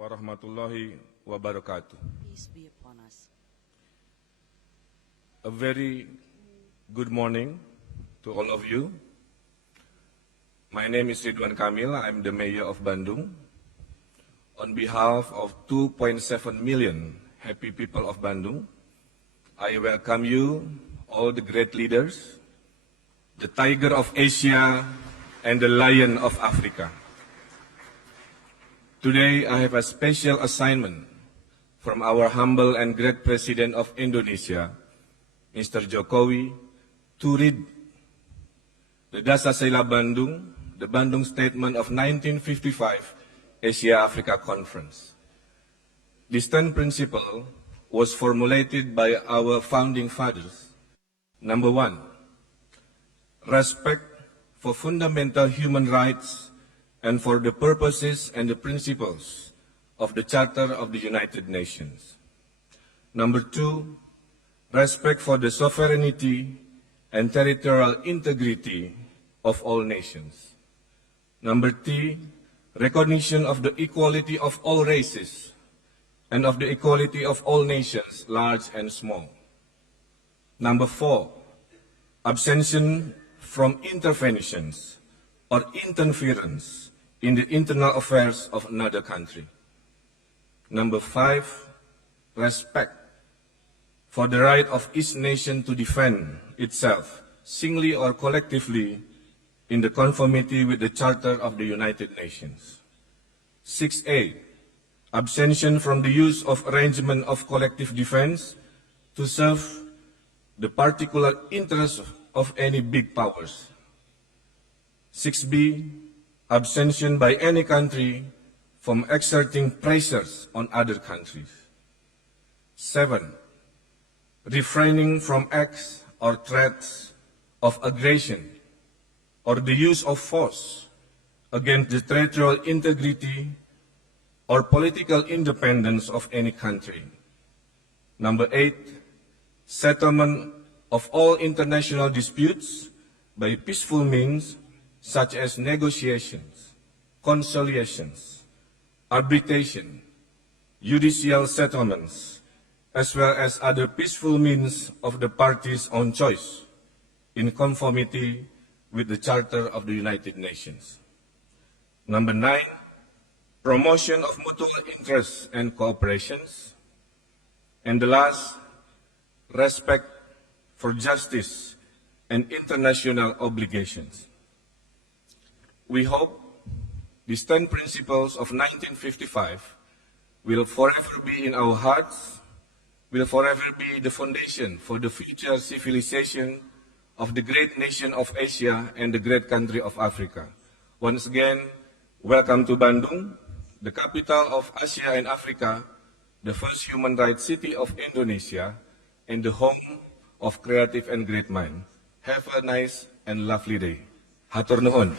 warahmatullahi wabarakatuh. Peace be upon us. A very good morning to all of you. My name is Ridwan Kamil. I'm the Mayor of Bandung. On behalf of 2.7 million happy people of Bandung, I welcome you, all the great leaders, the tiger of Asia and the lion of Africa. Today, I have a special assignment from our humble and great President of Indonesia, Mr. Jokowi, to read the Dasar-Sila Bandung, the Bandung Statement of 1955 Asia-Africa Conference. This 10 principle was formulated by our founding fathers. Number 1, respect for fundamental human rights and for the purposes and the principles of the Charter of the United Nations. Number 2, respect for the sovereignty and territorial integrity of all nations. Number 3, recognition of the equality of all races and of the equality of all nations, large and small. Number 4, abstention from interventions or interference in the internal affairs of another country. Number 5, respect for the right of each nation to defend itself, singly or collectively, in the conformity with the Charter of the United Nations. 6A, abstention from the use of arrangement of collective defense to serve the particular interests of any big powers. 6B, abstention by any country from exerting pressures on other countries. 7, refraining from acts or threats of aggression or the use of force against the territorial integrity or political independence of any country. Number 8, settlement of all international disputes by peaceful means such as negotiations, conciliations, arbitration, judicial settlements, as well as other peaceful means of the parties' own choice, in conformity with the Charter of the United Nations. Number 9, promotion of mutual interests and cooperations. And the last, respect for justice and international obligations. We hope these 10 principles of 1955 will forever be in our hearts, will forever be the foundation for the future civilization of the great nation of Asia and the great country of Africa. Once again, welcome to Bandung, the capital of Asia and Africa, the first human rights city of Indonesia, and the home of creative and great minds. Have a nice and lovely day. Hatur nuhun.